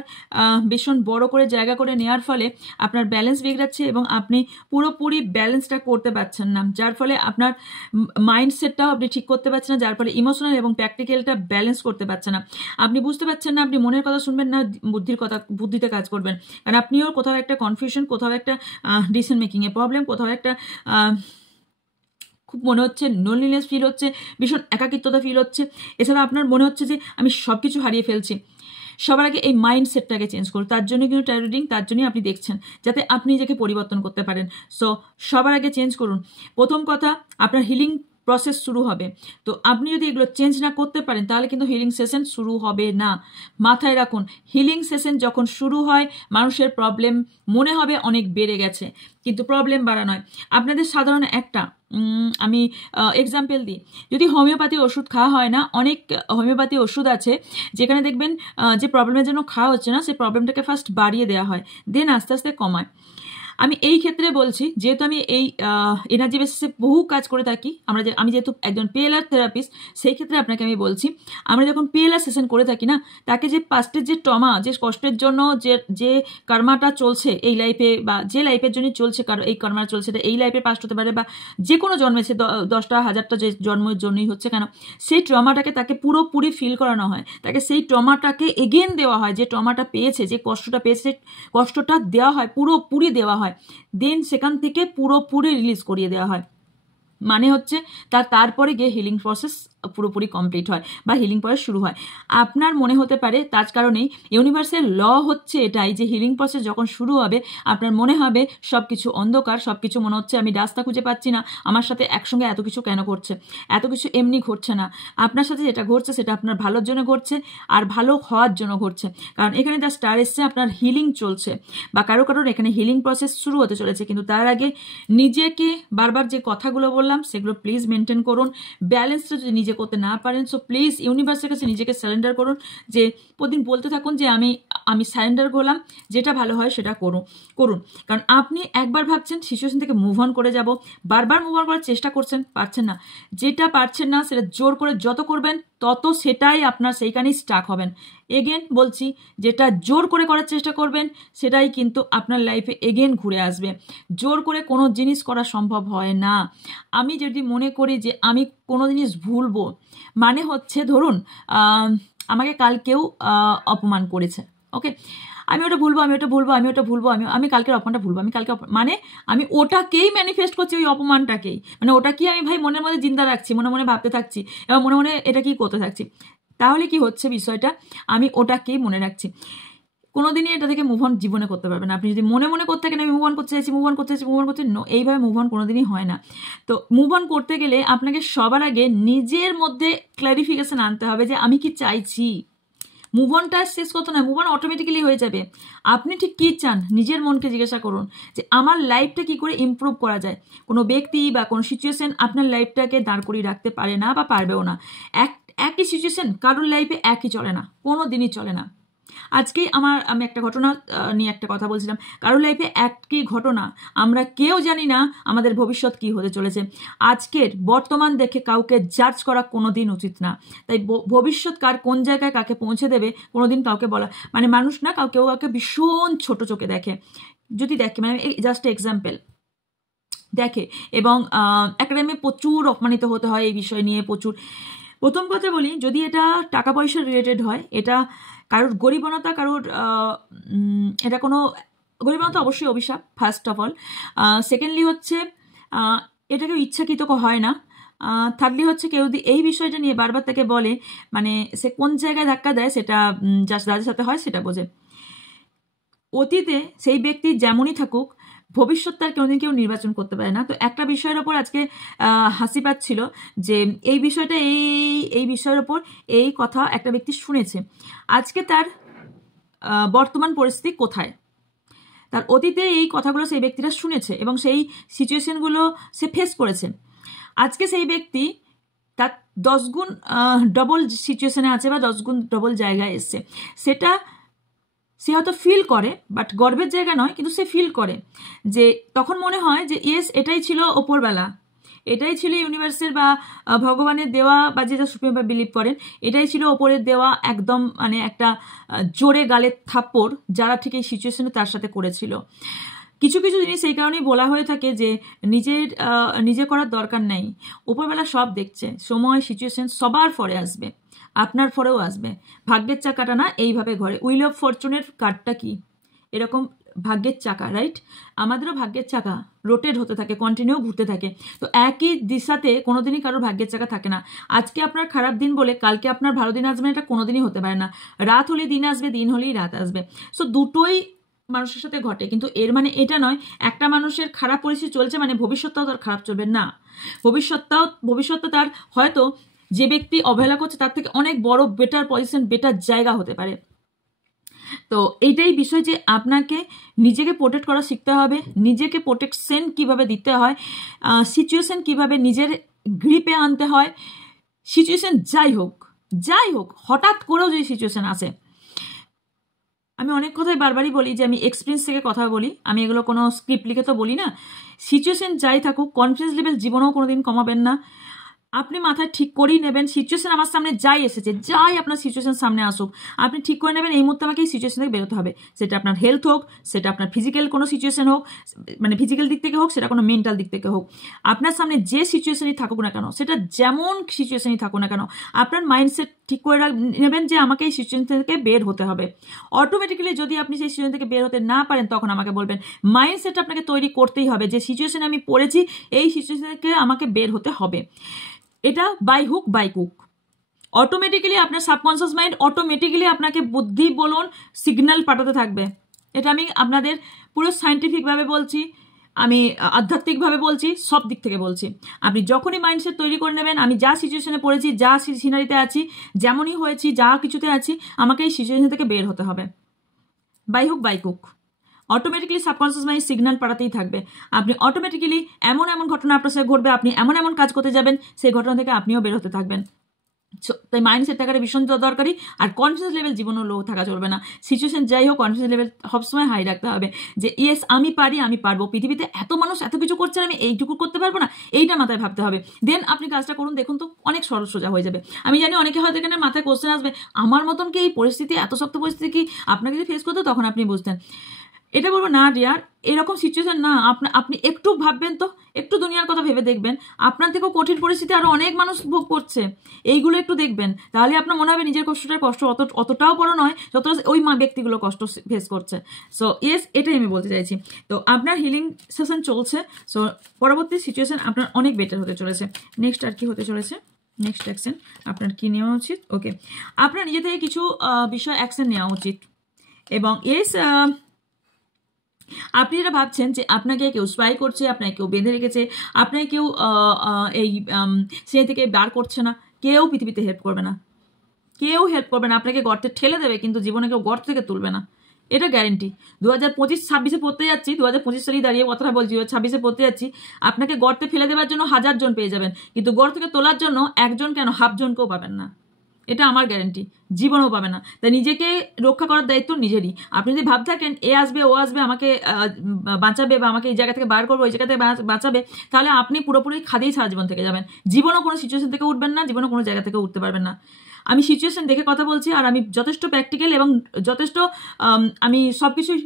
ভীষণ বড় করে জায়গা করে নেওয়ার ফলে আপনার ব্যালেন্স বিগড়াচ্ছে এবং আপনি পুরোপুরি ব্যালেন্সটা করতে পারছেন না, যার ফলে আপনার মাইন্ডসেটটাও আপনি ঠিক করতে পারছেন না, যার ফলে ইমোশনাল এবং প্র্যাকটিক্যালটা ব্যালেন্স করতে পারছেন না। আপনি বুঝতে পারছেন না আপনি মনের কথা শুনবেন না বুদ্ধিতে কাজ করবেন, কারণ আপনিও কোথাও একটা কনফিউশন, কোথাও একটা ডিসিশন মেকিংয়ে প্রবলেম, কোথাও একটা খুব মনে হচ্ছে লোনলিনেস ফিল হচ্ছে, ভীষণ একাকিত্বতা ফিল হচ্ছে। এছাড়া আপনার মনে হচ্ছে যে আমি সব কিছু হারিয়ে ফেলছি। সবার আগে এই মাইন্ডসেটটাকে চেঞ্জ করুন, তার জন্য কিন্তু ট্যারো রিডিং, তার জন্যই আপনি দেখছেন যাতে আপনি নিজেকে পরিবর্তন করতে পারেন। সো সবার আগে চেঞ্জ করুন। প্রথম কথা, আপনার হিলিং প্রসেস শুরু হবে, তো আপনি যদি এগুলো চেঞ্জ না করতে পারেন তাহলে কিন্তু হিলিং সেশন শুরু হবে না। মাথায় রাখুন, হিলিং সেশন যখন শুরু হয় মানুষের প্রবলেম মনে হবে অনেক বেড়ে গেছে, কিন্তু প্রবলেম বাড়া নয়। আপনাদের সাধারণ একটা আমি এক্সাম্পল দিই, যদি হোমিওপ্যাথি ওষুধ খাওয়া হয় না, অনেক হোমিওপ্যাথি ওষুধ আছে যেখানে দেখবেন যে প্রবলেমের জন্য খাওয়া হচ্ছে না সেই প্রবলেমটাকে ফার্স্ট বাড়িয়ে দেওয়া হয়, দেন আস্তে আস্তে কমায়। আমি এই ক্ষেত্রে বলছি, যেহেতু আমি এই এনার্জি বেসিসে বহু কাজ করে থাকি, আমি যেহেতু একজন পিএলআর থেরাপিস্ট, সেই ক্ষেত্রে আপনাকে আমি বলছি, আমরা যখন পিএলআর সেশন করে থাকি না, তাকে যে পাস্টের যে ট্রমা, যে কষ্টের জন্য যে কর্মাটা চলছে এই লাইফে, বা যে লাইফের জন্য চলছে এই কর্মাটা চলছে, এটা এই লাইফে পাস্ট হতে পারে বা যে কোনো জন্মেছে 10টা 1000টা যে জন্মের জন্যই হচ্ছে কেন, সেই ট্রমাটাকে তাকে পুরোপুরি ফিল করানো হয়, তাকে সেই ট্রমাটাকে এগেন দেওয়া হয়, যে ট্রমাটা পেয়েছে, যে কষ্টটা পেয়েছে, কষ্টটা দেওয়া হয়, পুরোপুরি দেওয়া হয়, দেন সেখান থেকে পুরোপুরি রিলিজ করিয়ে দেওয়া হয়। মানে হচ্ছে তারপরে গিয়ে হিলিং প্রসেস পুরোপুরি কমপ্লিট হয় বা হিলিং প্রসেস শুরু হয়। আপনার মনে হতে পারে তার কারণেই ইউনিভার্সের ল হচ্ছে এটাই, যে হিলিং প্রসেস যখন শুরু হবে আপনার মনে হবে সব কিছু অন্ধকার, সব কিছু মনে হচ্ছে আমি রাস্তা খুঁজে পাচ্ছি না, আমার সাথে একসঙ্গে এত কিছু কেন ঘটছে, এত কিছু এমনি ঘটছে না। আপনার সাথে যেটা ঘটছে সেটা আপনার ভালোর জন্য ঘটছে আর ভালো হওয়ার জন্য ঘটছে, কারণ এখানে যা স্টার এসছে আপনার হিলিং চলছে বা কারোর এখানে হিলিং প্রসেস শুরু হতে চলেছে। কিন্তু তার আগে নিজেকে বারবার যে কথাগুলো বললাম সেগুলো প্লিজ মেনটেন করুন। ব্যালেন্সটা যদি নিজে করতে না পারেন, সো প্লিজ ইউনিভার্সের কাছে নিজেকে সারেন্ডার করুন, যে প্রতিদিন বলতে থাকুন যে আমি সারেন্ডার করলাম, যেটা ভালো হয় সেটা করুন। কারণ আপনি একবার ভাবছেন সিচুয়েশন থেকে মুভ অন করে যাব, বারবার মুভ অন করার চেষ্টা করছেন, পারছেন না। যেটা পারছেন না সেটা জোর করে যত করবেন তত সেটাই আপনার সেইখানেই স্টাক হবেন। এগেন বলছি, যেটা জোর করে করার চেষ্টা করবেন সেটাই কিন্তু আপনার লাইফে এগেন ঘুরে আসবে। জোর করে কোনো জিনিস করা সম্ভব হয় না। আমি যদি মনে করি যে আমি কোনো জিনিস ভুলবো, মানে হচ্ছে ধরুন আমাকে কাল কেউ অপমান করেছে, ওকে, আমি ওটা ভুলবো, আমি কালকের অপমানটা ভুলবো, মানে আমি ওটাকেই ম্যানিফেস্ট করছি, ওই অপমানটাকেই, মানে ওটাকেই আমি ভাই মনের মধ্যে জিন্দা রাখছি, মনে মনে ভাবতে থাকছি এবং মনে মনে এটাকেই করতে থাকছি। তাহলে কি হচ্ছে বিষয়টা, আমি ওটাকেই মনে রাখছি, কোনোদিনই এটা থেকে মুভ অন জীবনে করতে পারবেন না। আপনি যদি মনে মনে করতে থাকেন আমি মুভ অন করতে চাইছি, এইভাবে মুভ অন কোনোদিনই হয় না। তো মুভ অন করতে গেলে আপনাকে সবার আগে নিজের মধ্যে ক্ল্যারিফিকেশন আনতে হবে যে আমি কি চাইছি। মুভ অনটা শেষ কথা নয়, মুভ অন অটোমেটিক্যালি হয়ে যাবে। আপনি ঠিক কী চান নিজের মনকে জিজ্ঞাসা করুন যে আমার লাইফটা কি করে ইমপ্রুভ করা যায়। কোনো ব্যক্তি বা কোনো সিচুয়েশন আপনার লাইফটাকে দাঁড় করিয়ে রাখতে পারে না বা পারবেও না। একই সিচুয়েশন কারোর লাইফে একই চলে না, কোনো দিনই চলে না। আজকেই আমি একটা ঘটনা নিয়ে একটা কথা বলছিলাম, কারোর লাইফে একই ঘটনা, আমরা কেউ জানি না আমাদের ভবিষ্যৎ কি হতে চলেছে। আজকের বর্তমান দেখে কাউকে জাজ করা কোনোদিন উচিত না। তাই ভবিষ্যৎ কার কোন জায়গায় কাকে পৌঁছে দেবে কোনোদিন কাউকে বলা, মানে মানুষ না কেউ কাউকে ভীষণ ছোট চোখে দেখে, যদি দেখে, মানে জাস্ট এক্সাম্পল দেখে, এবং একাডেমি প্রচুর অপমানিত হতে হয় এই বিষয় নিয়ে প্রচুর। প্রথম কথা বলি, যদি এটা টাকা পয়সা রিলেটেড হয়, এটা কারোর গরিবনতা, এটা কোনো গরিবনতা অবশ্যই অভিশাপ ফার্স্ট অফ অল। সেকেন্ডলি হচ্ছে এটা কেউ ইচ্ছাকৃত হয় না। থার্ডলি হচ্ছে কেউ যদি এই বিষয়টা নিয়ে বারবার তাকে বলে, মানে সে কোন জায়গায় ধাক্কা দেয় সেটা যাদের সাথে হয় সেটা বোঝে। অতীতে সেই ব্যক্তি যেমনই থাকুক, ভবিষ্যৎ তার কোনোদিন কেউ নির্বাচন করতে পারে না। তো একটা বিষয়ের ওপর আজকে হাসি পাচ্ছিল যে এই বিষয়টা এই বিষয়ের ওপর এই কথা একটা ব্যক্তি শুনেছে। আজকে তার বর্তমান পরিস্থিতি কোথায়, তার অতীতে এই কথাগুলো সেই ব্যক্তিরা শুনেছে এবং সেই সিচুয়েশনগুলো সে ফেস করেছে। আজকে সেই ব্যক্তি তার 10 গুণ ডবল সিচুয়েশনে আছে বা 10 গুণ ডবল জায়গায় এসছে, সেটা সে হয়তো ফিল করে, বাট গর্বের জায়গা নয়, কিন্তু সে ফিল করে যে তখন মনে হয় যে ইয়েস এটাই ছিল ওপরবেলা, এটাই ছিল ইউনিভার্সের বা ভগবানের দেওয়া বা যেটা সুপ্রিম বা বিলিভ করেন, এটাই ছিল ওপরের দেওয়া একদম মানে একটা জোরে গালের থাপ্পড় যারা ঠিক এই সিচুয়েশনে তার সাথে করেছিল। কিছু কিছু জিনিস এই কারণেই বলা হয়ে থাকে যে নিজে করার দরকার নেই, ওপরবেলা সব দেখছে, সময় সিচুয়েশন সবার ফরে আসবে, আপনার ফরেও আসবে। ভাগ্যের চাকাটা না এইভাবে ঘরে, উইল অফ ফরচুনের কার্ডটা কি এরকম ভাগ্যের চাকা, রাইট? আমাদেরও ভাগ্যের চাকা রোটেট হতে থাকে, কন্টিনিউ ঘুরতে থাকে। তো একই দিশাতে কোনোদিনই কারোর ভাগ্যের চাকা থাকে না। আজকে আপনার খারাপ দিন বলে কালকে আপনার ভালো দিন আসবে, এটা কোনোদিনই হতে পারে না। রাত হলেই দিন আসবে, দিন হলেই রাত আসবে। সো দুটোই মানুষের সাথে ঘটে, কিন্তু এর মানে এটা নয় একটা মানুষের খারাপ পরিস্থিতি চলছে মানে ভবিষ্যৎটাও তার খারাপ চলবে না। ভবিষ্যৎটা তার হয়তো যে ব্যক্তি অবহেলা করছে তার থেকে অনেক বড় বেটার পজিশন, বেটার জায়গা হতে পারে। তো এইটাই বিষয় যে আপনাকে নিজেকে প্রোটেক্ট করা শিখতে হবে, নিজেকে প্রোটেকশন কিভাবে দিতে হয়, সিচুয়েশন কিভাবে নিজের গ্রিপে আনতে হয়। সিচুয়েশন যাই হোক হঠাৎ করেও যদি সিচুয়েশন আসে, আমি অনেক কথাই বারবারই বলি যে আমি এক্সপিরিয়েন্স থেকে কথা বলি, আমি এগুলো কোনো স্ক্রিপ্ট লিখে তো বলি না। সিচুয়েশন যাই থাকুক, কনফিডেন্স লেভেল জীবনেও কোনোদিন কমাবেন না। আপনি মাথায় ঠিক করেই নেবেন সিচুয়েশন আমার সামনে যাই এসেছে, যাই আপনার সিচুয়েশন সামনে আসুক, আপনি ঠিক করে নেবেন এই মুহূর্তে আমাকে এই সিচুয়েশন থেকে বেরোতে হবে। সেটা আপনার হেলথ হোক, সেটা আপনার ফিজিক্যাল কোনো সিচুয়েশন হোক, মানে ফিজিক্যাল দিক থেকে হোক, সেটা কোনো মেন্টাল দিক থেকে হোক, আপনার সামনে যে সিচুয়েশনই থাকুক না কেন, সেটা যেমন সিচুয়েশনই থাকুক না কেন, আপনার মাইন্ডসেট ঠিক করে নেবেন যে আমাকে এই সিচুয়েশন থেকে বের হতে হবে। অটোমেটিক্যালি যদি আপনি সেই সিচুয়েশন থেকে বের হতে না পারেন তখন আমাকে বলবেন। মাইন্ডসেট আপনাকে তৈরি করতেই হবে যে সিচুয়েশনে আমি পড়েছি, এই সিচুয়েশন থেকে আমাকে বের হতে হবে। এটা বাই হুক বাই কুক অটোমেটিক্যালি আপনার সাবকনসিয়াস মাইন্ড অটোমেটিক্যালি আপনাকে বুদ্ধি বলুন সিগন্যাল পাঠাতে থাকবে। এটা আমি আপনাদের পুরো সায়েন্টিফিকভাবে বলছি, আমি আধ্যাত্মিকভাবে বলছি, সব দিক থেকে বলছি। আপনি যখনই মাইন্ডসেট তৈরি করে নেবেন আমি যা সিচুয়েশনে পড়েছি, যা সিনারিতে আছি, যেমনই হয়েছি, যা কিছুতে আছি, আমাকে এই সিচুয়েশন থেকে বের হতে হবে, বাই হুক বাই কুক। অটোমেটিক্যালি সাবকনসিয়াস মাইন্ড সিগন্যাল পাঠাতেই থাকবে। আপনি অটোমেটিক্যালি এমন ঘটনা আপনার সাথে ঘটবে, আপনি এমন কাজ করতে যাবেন, সেই ঘটনা থেকে আপনিও বের হতে থাকবেন। তাই মাইন্ডসেট থাকাটা ভীষণ দরকারি। আর কনফিডেন্স লেভেল জীবনেও লো থাকা চলবে না। সিচুয়েশন যাই হোক কনফিডেন্স লেভেল সবসময় হাই রাখতে হবে যে ইয়েস আমি পারি, আমি পারবো, পৃথিবীতে এত মানুষ এত কিছু করছে, আমি এইটুকু করতে পারবো না, এইটা মাথায় ভাবতে হবে। দেন আপনি কাজটা করুন, দেখুন তো অনেক সরল সোজা হয়ে যাবে। আমি জানি অনেকে হয়তো এখানে মাথায় কোশ্চেন আসবে, আমার মতন কি এই পরিস্থিতি, এত শক্ত পরিস্থিতি কি আপনাকে যদি ফেস করতো তখন আপনি বুঝতেন। এটা বলবো না ডিয়ার, এরকম সিচুয়েশন না। আপনি একটু ভাববেন তো, একটু দুনিয়ার কথা ভেবে দেখবেন, আপনার থেকেও কঠিন পরিস্থিতি আরো অনেক মানুষ ভোগ করছে, এইগুলো একটু দেখবেন, তাহলে আপনার মনে হবে নিজের কষ্টটার কষ্ট অতটাও বড় নয় যত ওই ব্যক্তিগুলো কষ্ট ফেস করছে। সো ইয়েস, এটাই আমি বলতে চাইছি। তো আপনার হিলিং সেশন চলছে, সো পরবর্তী সিচুয়েশন আপনার অনেক বেটার হতে চলেছে। নেক্সট আর কি হতে চলেছে, নেক্সট অ্যাকশন আপনার কি নেওয়া উচিত? ওকে, আপনার নিজে থেকে কিছু বিষয় অ্যাকশন নেওয়া উচিত। এবং ইয়েস, আপনি যেটা ভাবছেন যে আপনাকে কেউ স্পাই করছে, আপনাকে কেউ বেঁধে রেখেছে, আপনাকে কেউ এই সে থেকে বার করছে না, কেউ পৃথিবীতে হেল্প করবে না, কেউ হেল্প করবে না। আপনাকে গর্তে ঠেলে দেবে কিন্তু জীবনে কেউ গর্ত থেকে তুলবে না, এটা গ্যারেন্টি। 2025-26-এ পড়তে যাচ্ছি, 2025 সালেই দাঁড়িয়ে কথাটা বলছি, 2026-এ পড়তে যাচ্ছি। আপনাকে গর্তে ফেলে দেওয়ার জন্য 1000 জন পেয়ে যাবেন, কিন্তু গর্ত থেকে তোলার জন্য একজন কেন হাফ জনকেও পাবেন না, এটা আমার গ্যারেন্টি, জীবনেও পাবে না। তাই নিজেকে রক্ষা করার দায়িত্ব নিজেরই। আপনি যদি ভাব থাকেন এ আসবে ও আসবে আমাকে বাঁচাবে বা আমাকে এই জায়গা থেকে বার করবো, ওই জায়গা থেকে বাঁচাবে, তাহলে আপনি পুরোপুরি খাদেই সারা জীবন থেকে যাবেন, জীবনও কোনো সিচুয়েশন থেকে উঠবেন না, জীবনও কোনো জায়গা থেকে উঠতে পারবেন না। আমি সিচুয়েশন দেখে কথা বলছি, আর আমি যথেষ্ট প্র্যাকটিক্যাল এবং যথেষ্ট আমি সবকিছুই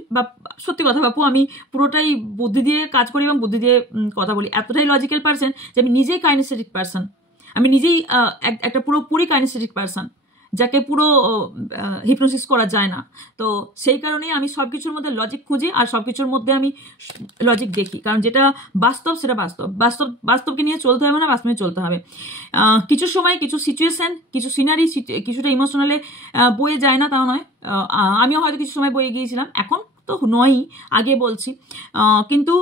সত্যি কথা বাপু, আমি পুরোটাই বুদ্ধি দিয়ে কাজ করি এবং বুদ্ধি দিয়ে কথা বলি। এতটাই লজিক্যাল পার্সন যে আমি নিজেই কাইনেস্থেটিক পার্সন, আমি নিজেই একটা পুরোপুরি কাইনেস্থেটিক পার্সন, যাকে পুরো হিপনোসিস করা যায় না। তো সেই কারণেই আমি সব কিছুর মধ্যে লজিক খুঁজি, আর সব কিছুর মধ্যে আমি লজিক দেখি, কারণ যেটা বাস্তব সেটা বাস্তবকে নিয়ে চলতে হবে না, বাস্তবে চলতে হবে। কিছু সময় কিছু সিচুয়েশন, কিছু সিনারি কিছুটা ইমোশনালে বয়ে যায় না, তাও নয়, আমিও হয়তো কিছু সময় বয়ে গিয়েছিলাম, এখন তো নয়ই, আগে বলছি, কিন্তু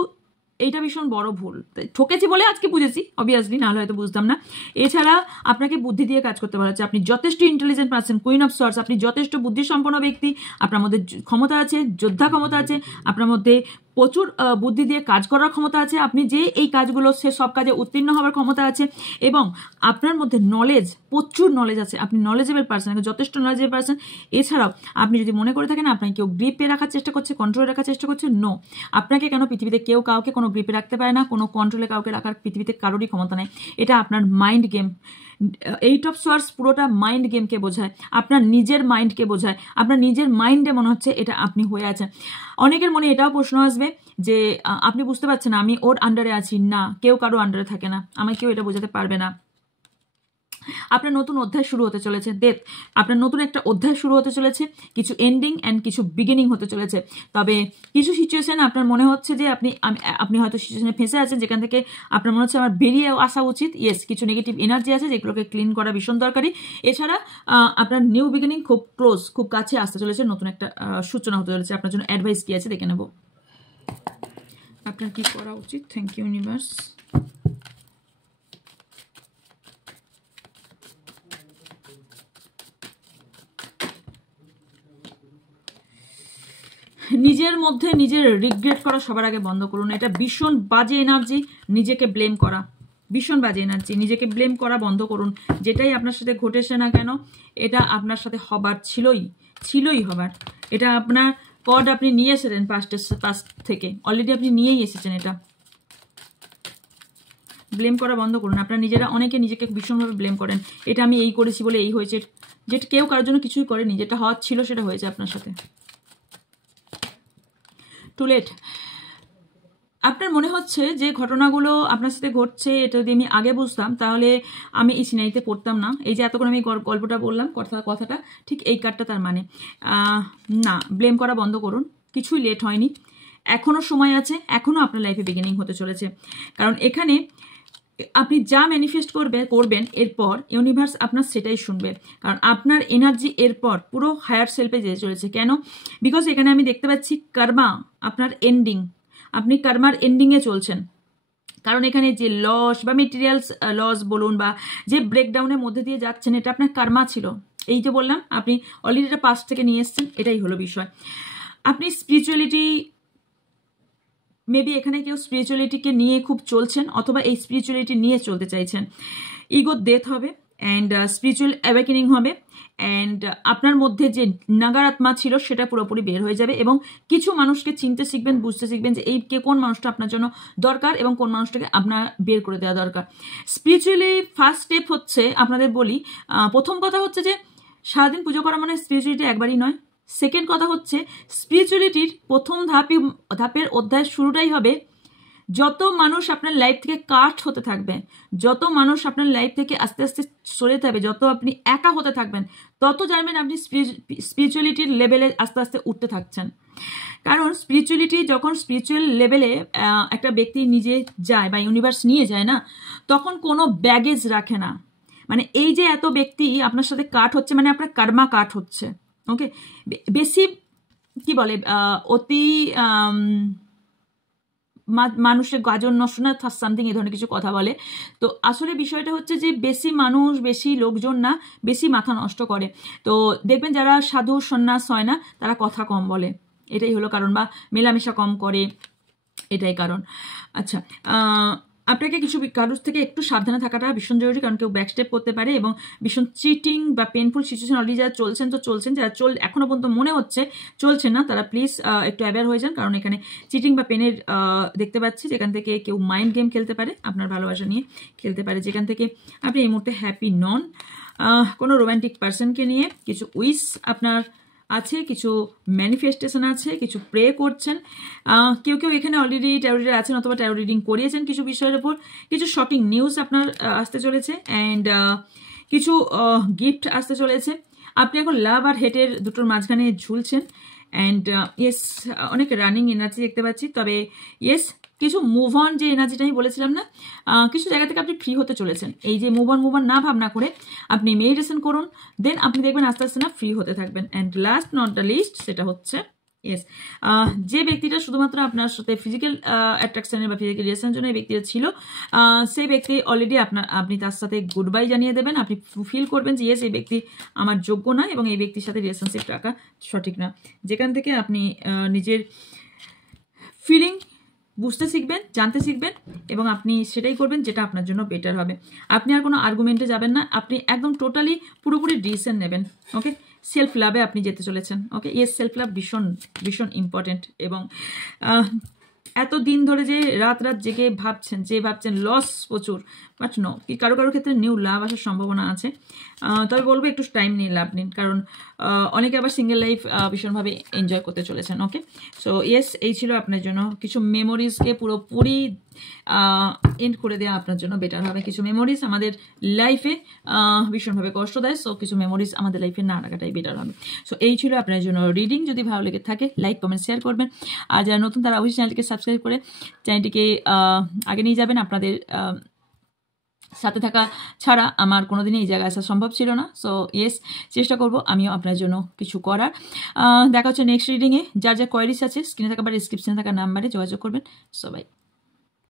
এইটা ভীষণ বড় ভুল। ঠকেছি বলে আজকে বুঝেছি, অবভিয়াসলি, নাহলে হয়তো বুঝতাম না। এছাড়া আপনাকে বুদ্ধি দিয়ে কাজ করতে বলা হচ্ছে। আপনি যথেষ্ট intelligent person, queen of sorts, আপনি যথেষ্ট বুদ্ধিসম্পন্ন ব্যক্তি, আপনার মধ্যে ক্ষমতা আছে, যোদ্ধা ক্ষমতা আছে, আপনার মধ্যে প্রচুর বুদ্ধি দিয়ে কাজ করার ক্ষমতা আছে, আপনি যে এই কাজগুলো সে সব কাজে উত্তীর্ণ হওয়ার ক্ষমতা আছে, এবং আপনার মধ্যে নলেজ, প্রচুর নলেজ আছে, আপনি নলেজেবল পারসন, যথেষ্ট নলেজেবল পারসন। এছাড়াও আপনি যদি মনে করে থাকেন আপনাকে কেউ গ্রিপে রাখার চেষ্টা করছে, কন্ট্রোলে রাখার চেষ্টা করছে, নো, আপনাকে কেন পৃথিবীতে কেউ কাউকে কোনো গ্রিপে রাখতে পারে না, কোনো কন্ট্রোলে কাউকে রাখার পৃথিবীতে কারোরই ক্ষমতা নেই। এটা আপনার মাইন্ড গেম। 8 অফ সোয়ার্ডস পুরোটা মাইন্ড গেমকে বোঝায়, আপনার নিজের মাইন্ডকে বোঝায়। আপনার নিজের মাইন্ডে মনে হচ্ছে এটা আপনি হয়ে আছেন। অনেকের মনে এটাও প্রশ্ন আসবে যে আপনি বুঝতে পারছেন না আমি ওর আন্ডারে আছি। না, কেউ কারো আন্ডারে থাকে না, আমাকে কেউ এটা বোঝাতে পারবে না। আপনার নতুন অধ্যায় শুরু হতে চলেছে, ডেথ, আপনার নতুন একটা অধ্যায় শুরু হতে চলেছে, কিছু এন্ডিং অ্যান্ড কিছু বিগিনিং হতে চলেছে। তবে কিছু সিচুয়েশন আপনার মনে হচ্ছে যে আপনি হয়তো সিচুয়েশনে ফেঁসে আছেন যেখান থেকে আপনার মনে হচ্ছে আমার বেরিয়ে আসা উচিত। ইয়েস, কিছু নেগেটিভ এনার্জি আছে যেগুলোকে ক্লিন করা ভীষণ দরকারি। এছাড়া আপনার নিউ বিগিনিং খুব ক্লোজ, খুব কাছে আসতে চলেছে, নতুন একটা সূচনা হতে চলেছে। আপনার জন্য অ্যাডভাইস কি আছে দেখে নেব। আপনার কি করা উচিত? Thank you universe. নিজের মধ্যে নিজের রিগ্রেট করা সবার আগে বন্ধ করুন। এটা ভীষণ বাজে এনার্জি, নিজেকে ব্লেম করা, ভীষণ বাজে এনার্জি। নিজেকে ব্লেম করা বন্ধ করুন। যেটাই আপনার সাথে ঘটেছে না কেন, এটা আপনার সাথে হবার ছিলই হবার। এটা আপনার কড আপনি নিয়ে এসেছেন পাস্ট থেকে, অলরেডি আপনি নিয়েই এসেছেন। এটা ব্লেম করা বন্ধ করুন। আপনারা নিজেরা অনেকে নিজেকে ভীষণভাবে ব্লেম করেন, এটা আমি এই করেছি বলে এই হয়েছে, যেটা কেউ কারোর জন্য কিছুই করেনি, যেটা হওয়ার ছিল সেটা হয়েছে আপনার সাথে। Too late. আপনার মনে হচ্ছে যে ঘটনাগুলো আপনার সাথে ঘটছে, এটা যদি আমি আগে বুঝতাম তাহলে আমি এই সিনারিতে পড়তাম না। এই যে এতক্ষণ আমি গল্পটা বললাম, কথাটা ঠিক এই কার্ডটা তার মানে। না, ব্লেম করা বন্ধ করুন, কিছুই লেট হয়নি, এখনও সময় আছে, এখনও আপনার লাইফে বিগিনিং হতে চলেছে। কারণ এখানে আপনি যা ম্যানিফেস্ট করবেন এরপর ইউনিভার্স আপনার সেটাই শুনবে। কারণ আপনার এনার্জি এরপর পুরো হায়ার সেলফে যেতে চলেছে। কেন? বিকজ এখানে আমি দেখতে পাচ্ছি কর্মা আপনার এন্ডিং, আপনি কর্মার এন্ডিংয়ে চলছেন। কারণ এখানে যে লস বা মেটেরিয়ালস লস বলুন বা যে ব্রেকডাউনের মধ্যে দিয়ে যাচ্ছেন, এটা আপনার কর্মা ছিল। এই যে বললাম আপনি অলরেডি এটা পাস্ট থেকে নিয়ে এসছেন, এটাই হলো বিষয়। আপনি স্পিরিচুয়ালিটি, মেবি এখানে কেউ স্পিরিচুয়ালিটিকে নিয়ে খুব চলছেন, অথবা এই স্পিরিচুয়ালিটি নিয়ে চলতে চাইছেন। ইগো ডেথ হবে অ্যান্ড স্পিরিচুয়াল অ্যাওয়েকেনিং হবে, অ্যান্ড আপনার মধ্যে যে নাগারাত্মা ছিল সেটা পুরোপুরি বের হয়ে যাবে, এবং কিছু মানুষকে চিনতে শিখবেন, বুঝতে শিখবেন যে এই কোন মানুষটা আপনার জন্য দরকার এবং কোন মানুষটাকে আপনার বের করে দেওয়া দরকার। স্পিরিচুয়ালি ফার্স্ট স্টেপ হচ্ছে, আপনাদের বলি, প্রথম কথা হচ্ছে যে সারাদিন পুজো করা মানে স্পিরিচুয়ালিটি একবারই নয়। সেকেন্ড কথা হচ্ছে স্পিরিচুয়ালিটির প্রথম ধাপের অধ্যায় শুরুটাই হবে, যত মানুষ আপনার লাইফ থেকে কাট হতে থাকবে, যত মানুষ আপনার লাইফ থেকে আস্তে আস্তে সরে যাবে, যত আপনি একা হতে থাকবেন, তত জানবেন আপনি স্পিরিচুয়ালিটির লেভেলে আস্তে আস্তে উঠতে থাকছেন। কারণ স্পিরিচুয়ালিটি যখন স্পিরিচুয়াল লেভেলে একটা ব্যক্তি নিজে যায় বা ইউনিভার্স নিয়ে যায় না, তখন কোনো ব্যাগেজ রাখে না। মানে এই যে এত ব্যক্তি আপনার সাথে কাট হচ্ছে, মানে আপনার কর্মা কাট হচ্ছে। ওকে, বেশি কি বলে, অতি মানুষের গাজন নষ্ট না সামথিং এই ধরনের কিছু কথা বলে। তো আসলে বিষয়টা হচ্ছে যে বেশি মানুষ, বেশি লোকজন না, বেশি মাথা নষ্ট করে। তো দেখবেন যারা সাধু সন্ন্যাস হয় না, তারা কথা কম বলে, এটাই হলো কারণ, বা মেলামেশা কম করে, এটাই কারণ। আচ্ছা, আপনাকে কিছু কারোর থেকে একটু সাবধানে থাকাটা ভীষণ জরুরি, কারণ কেউ ব্যাকস্টেপ করতে পারে এবং ভীষণ চিটিং বা পেনফুল সিচুয়েশন অলরেডি যারা চলছেন তো চলছেন, যারা এখনো পর্যন্ত মনে হচ্ছে চলছেন না, তারা প্লিজ একটু অ্যাওয়্যার হয়ে যান। কারণ এখানে চিটিং বা পেনের দেখতে পাচ্ছি, যেখান থেকে কেউ মাইন্ড গেম খেলতে পারে, আপনার ভালোবাসা নিয়ে খেলতে পারে, যেখান থেকে আপনি এই মুহূর্তে হ্যাপি নন। কোনো রোম্যান্টিক পার্সনকে নিয়ে কিছু উইশ আপনার আছে, কিছু ম্যানিফেস্টেশন আছে, কিছু প্রে করছেন। কেউ কেউ এখানে অলরেডি ট্যারো রিডার আছেন অথবা ট্যারো রিডিং করিয়েছেন কিছু বিষয়ের উপর। কিছু শকিং নিউজ আপনার আসতে চলেছে, অ্যান্ড কিছু গিফট আসতে চলেছে। আপনি এখন লাভ আর হেটের দুটোর মাঝখানে ঝুলছেন, অ্যান্ড ইয়েস অনেক রানিং এনার্জি দেখতে পাচ্ছি। তবে ইয়েস কিছু মুভ অন যে এনার্জিটা আমি বলেছিলাম না, কিছু জায়গা থেকে আপনি ফ্রি হতে চলেছেন। এই যে মুভ অন না ভাবনা করে আপনি মেডিটেশন করুন, দেন আপনি দেখবেন আস্তে আস্তে না ফ্রি হতে থাকবেন। And last not the least, সেটা হচ্ছে ইয়েস, যে ব্যক্তিটা শুধুমাত্র আপনার সাথে ফিজিক্যাল অ্যাট্রাকশনের বা ফিজিক্যাল রিলেশনের জন্য এই ব্যক্তিটা ছিল, সেই ব্যক্তি অলরেডি আপনি তার সাথে গুড বাই জানিয়ে দেবেন। আপনি ফিল করবেন যে ইয়েস, এই ব্যক্তি আমার যোগ্য না এবং এই ব্যক্তির সাথে রিলেশনশিপ রাখা সঠিক না। যেখান থেকে আপনি নিজের ফিলিং বুঝতে শিখবেন, জানতে শিখবেন এবং আপনি সেটাই করবেন যেটা আপনার জন্য বেটার হবে। আপনি আর কোনো আর্গুমেন্টে যাবেন না, আপনি একদম টোটালি পুরোপুরি ডিসিশন নেবেন। ওকে, সেলফ লাভে আপনি যেতে চলেছেন। ওকে, ইয়েস, সেলফ লাভ ভীষণ ভীষণ ইম্পর্টেন্ট। এবং এত দিন ধরে যে রাত জেগে ভাবছেন লস প্রচুর, বাট নো, কি কারো ক্ষেত্রে নিউ লাভ আসার সম্ভাবনা আছে। তবে বলবো একটু টাইম নিয়ে লাভ নিন, কারণ অনেকে আবার সিঙ্গেল লাইফ ভীষণভাবে এনজয় করতে চলেছেন। ওকে, সো ইয়েস, এই ছিল আপনার জন্য কিছু মেমোরিজকে পুরোপুরি এন্ড করে দেওয়া আপনার জন্য বেটার হবে। কিছু মেমোরিজ আমাদের লাইফে ভীষণভাবে কষ্ট দেয়, সো কিছু মেমোরিজ আমাদের লাইফে না রাখাটাই বেটার হবে। সো এই ছিল আপনার জন্য রিডিং। যদি ভালো লেগে থাকে লাইক কমেন্ট শেয়ার করবেন, আর যারা নতুন তারা অবশ্যই চ্যানেলটিকে সাবস্ক্রাইব করে চ্যানেলটিকে আগে নিয়ে যাবেন। আপনাদের সাথে থাকা ছাড়া আমার কোনোদিনই এই জায়গায় আসা সম্ভব ছিল না। সো ইয়েস, চেষ্টা করব আমিও আপনার জন্য কিছু করার। দেখা হচ্ছে নেক্সট রিডিংয়ে। যার যা কোয়ারিজ আছে স্ক্রিনে থাকা বা ডিসক্রিপশনে থাকা নাম্বারে যোগাযোগ করবেন। সবাই